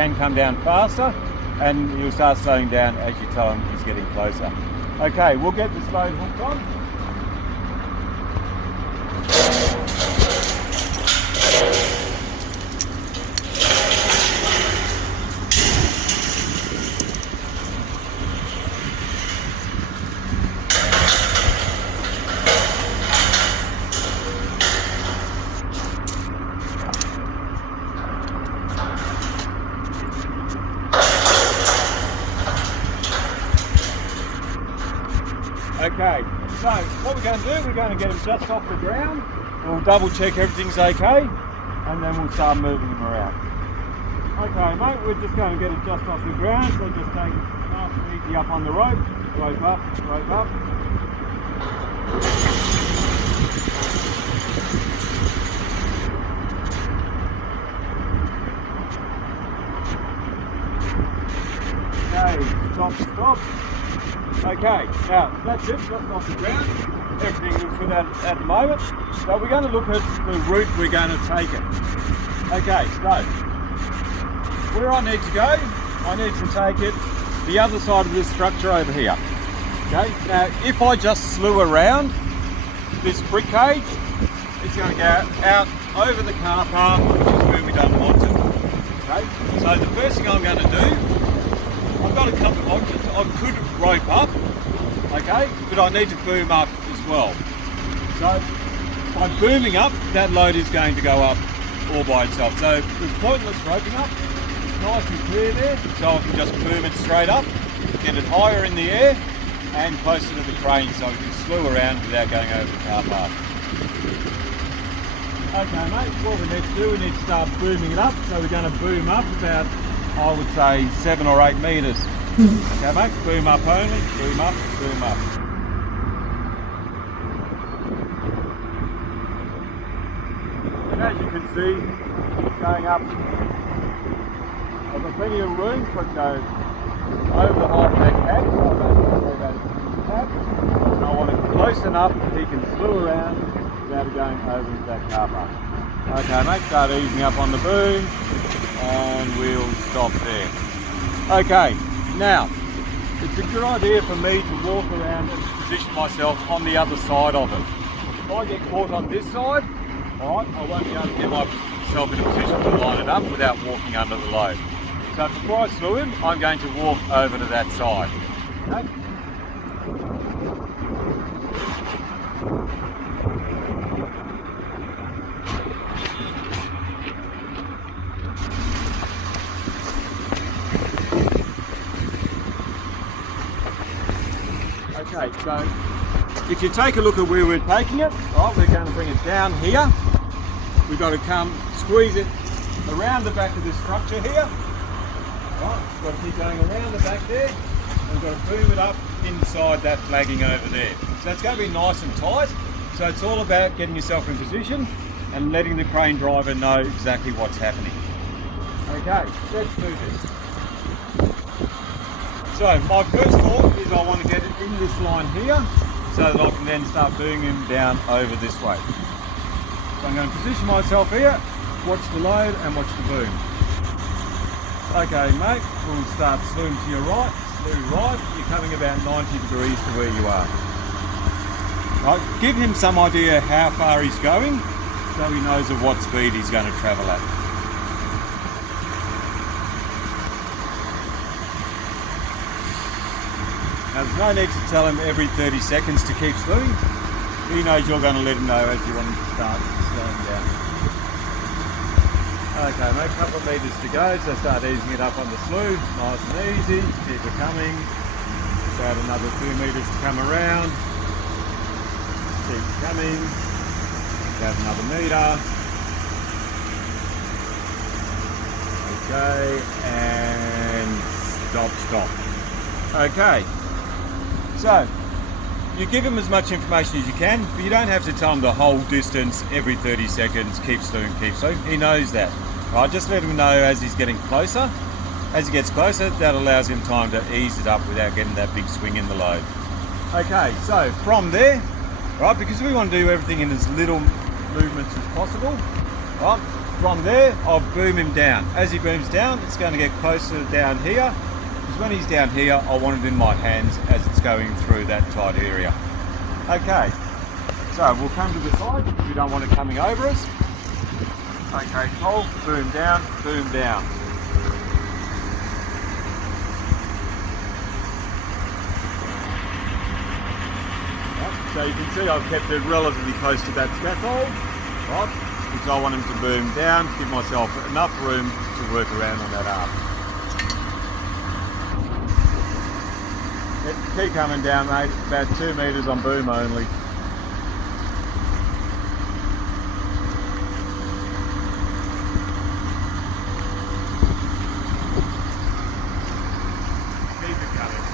can come down faster, and you'll start slowing down as you tell him he's getting closer. Okay, we'll get this load hooked on. Okay, so what we're going to do, we're going to get him just off the ground. We'll double check everything's okay, and then we'll start moving him around. Okay, mate, we're just going to get him just off the ground, so just take it nice and easy up on the rope. Rope up, rope up. Okay, stop, stop. Okay, now that's it, just off the ground. Everything looks good at the moment. So we're going to look at the route we're going to take it. Okay, so where I need to go, I need to take it the other side of this structure over here. Okay, now if I just slew around this brick cage, it's going to go out over the car park, which is where we don't want it. Okay, so the first thing I'm going to do, I've got a couple of options. I could rope up, okay, but I need to boom up as well. So by booming up, that load is going to go up all by itself. So it's pointless roping up. It's nice and clear there, so I can just boom it straight up, get it higher in the air and closer to the crane so we can slew around without going over the car park. Okay mate, what we need to do, we need to start booming it up. So we're going to boom up about, I would say, 7 or 8 metres. Okay mate, boom up only, boom up, boom up. And as you can see, it's going up. I've got plenty of room for it to go over the height of that cab, so I don't have to worry about it in the cab. And I want it close enough that he can slew around without it going over into that car park. Okay mate, start easing up on the boom, and we'll stop there. Okay, now, it's a good idea for me to walk around and position myself on the other side of it. If I get caught on this side, alright, I won't be able to get myself in a position to line it up without walking under the load. So before I slew him, I'm going to walk over to that side. Okay? Okay, so if you take a look at where we're taking it, right, we're going to bring it down here. We've got to come squeeze it around the back of this structure here. Right, we've got to keep going around the back there, and we've got to boom it up inside that flagging over there. So it's going to be nice and tight. So it's all about getting yourself in position and letting the crane driver know exactly what's happening. Okay, let's do this. So my first thought is I want to get it in this line here so that I can then start booming him down over this way. So I'm going to position myself here, watch the load and watch the boom. Okay mate, we'll start slewing to your right, slew right, you're coming about 90 degrees to where you are. Right, give him some idea how far he's going so he knows at what speed he's going to travel at. Now there's no need to tell him every 30 seconds to keep slewing. He knows you're going to let him know as you want him to start slowing down. Okay mate, a couple of metres to go, so start easing it up on the slew, nice and easy, keep it coming. About another 2 metres to come around. Keep coming, about another metre. Okay, and stop. Okay. So, you give him as much information as you can, but you don't have to tell him the whole distance every 30 seconds, keep slewing. He knows that. Right, just let him know as he's getting closer. As he gets closer, that allows him time to ease it up without getting that big swing in the load. Okay, so from there, right, because we want to do everything in as little movements as possible, right, from there, I'll boom him down. As he booms down, it's going to get closer down here. Because when he's down here, I want it in my hands as it's going through that tight area. Okay, so we'll come to the side. We don't want it coming over us. Okay, Cole, boom down, boom down. So you can see I've kept it relatively close to that scaffold, right? Because I want him to boom down, give myself enough room to work around on that arm. Keep coming down, mate. About 2 metres on boom only. Keep it coming.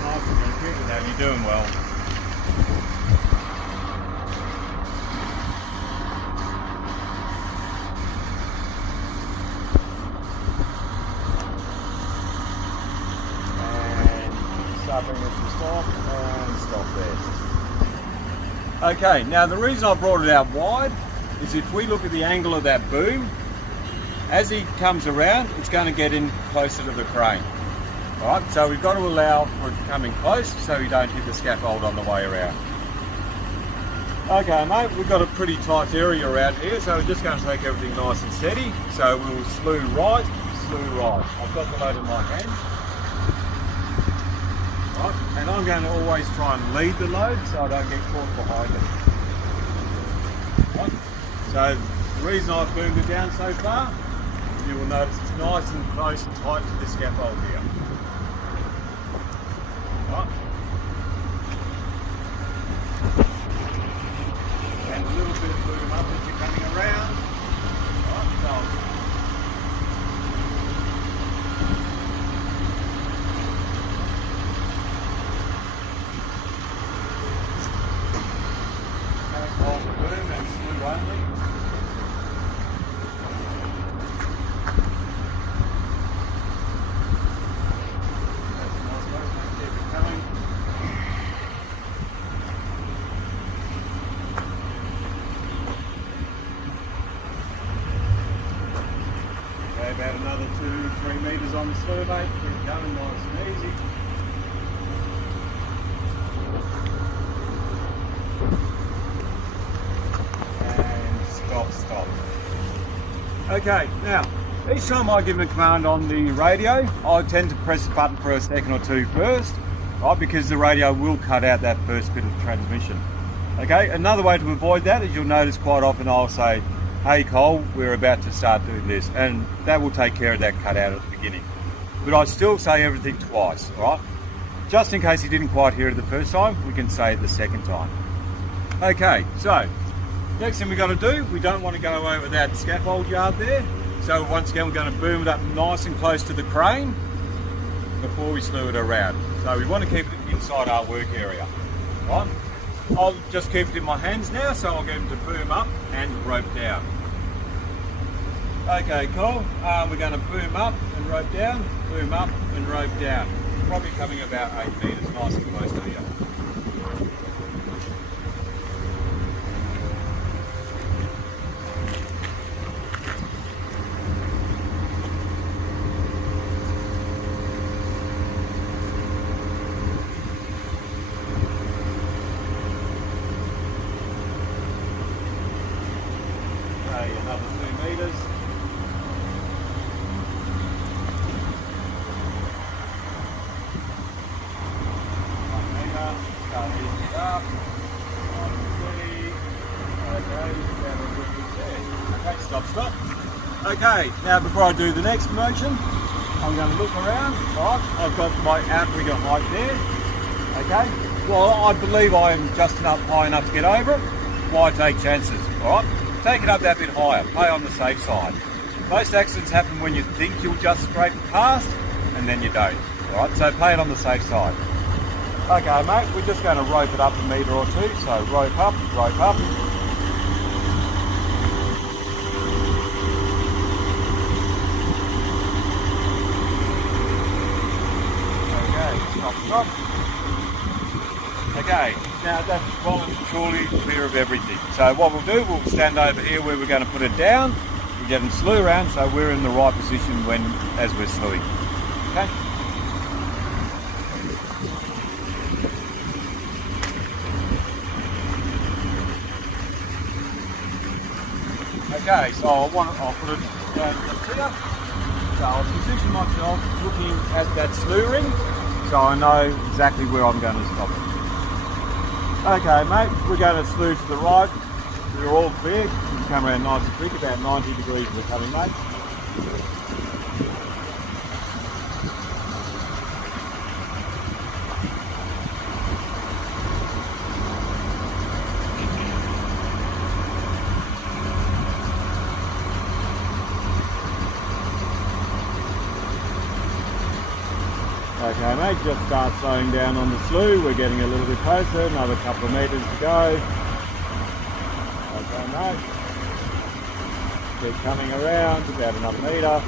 Nice and good. Keep it down. You're doing well. Bring it to stop and stop there. Okay, now the reason I brought it out wide is if we look at the angle of that boom, as he comes around, it's going to get in closer to the crane. Alright, so we've got to allow for it to come in close so you don't hit the scaffold on the way around. Okay mate, we've got a pretty tight area around here, so we're just going to take everything nice and steady. So we'll slew right, slew right. I've got the load in my hand. Right, and I'm going to always try and lead the load so I don't get caught behind it. Right, so the reason I've boomed it down so far, you will notice it's nice and close and tight to the scaffold here. Right. And a little bit of boom up as you're coming around. Right, so hold the boom and slew only. That's a nice way to keep it coming. Okay, about another 2-3 metres on the slew, mate. Keep coming nice and easy. Stop. Okay, now, each time I give him a command on the radio, I tend to press the button for a second or two first, right, because the radio will cut out that first bit of transmission. Okay, another way to avoid that is you'll notice quite often I'll say, hey Cole, we're about to start doing this, and that will take care of that cutout at the beginning. But I still say everything twice, right? Just in case he didn't quite hear it the first time, we can say it the second time. Okay, so next thing we've got to do, we don't want to go over that scaffold yard there. So once again, we're going to boom it up nice and close to the crane before we slew it around. So we want to keep it inside our work area, right? I'll just keep it in my hands now, so I'll get him to boom up and rope down. Okay, cool. We're going to boom up and rope down, boom up and rope down. Probably coming about 8 metres, nice and close to you. Another 2 metres. 1 metre. Start easing it up. 1, 2. Okay, stop. Okay, now before I do the next motion, I'm going to look around. Right, I've got my outrigger height there. Okay, well, I believe I am just high enough to get over it. Why take chances? Right. Take it up that bit higher, play on the safe side. Most accidents happen when you think you'll just scrape it past, and then you don't. Alright, so play it on the safe side. Okay mate, we're just going to rope it up a metre or two, so rope up. Okay, stop. Okay, now that's well and truly clear of everything. So what we'll do, we'll stand over here where we're going to put it down. We're getting slew around so we're in the right position as we're slewing. Okay. Okay, so I'll put it down just here. So I'll position myself looking at that slew ring so I know exactly where I'm going to stop it. Okay mate, we're going to slew to the right. We're all clear. You can come around nice and quick, about 90 degrees we're coming mate. Okay mate, just start slowing down on the slew. We're getting a little bit closer, another couple of metres to go. Okay mate, keep coming around, about another metre.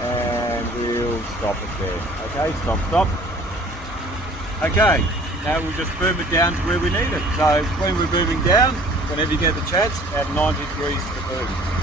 And we'll stop it there. Okay, stop. Okay, now we'll just boom it down to where we need it. So when we're booming down, whenever you get the chance, at 90 degrees to the boom.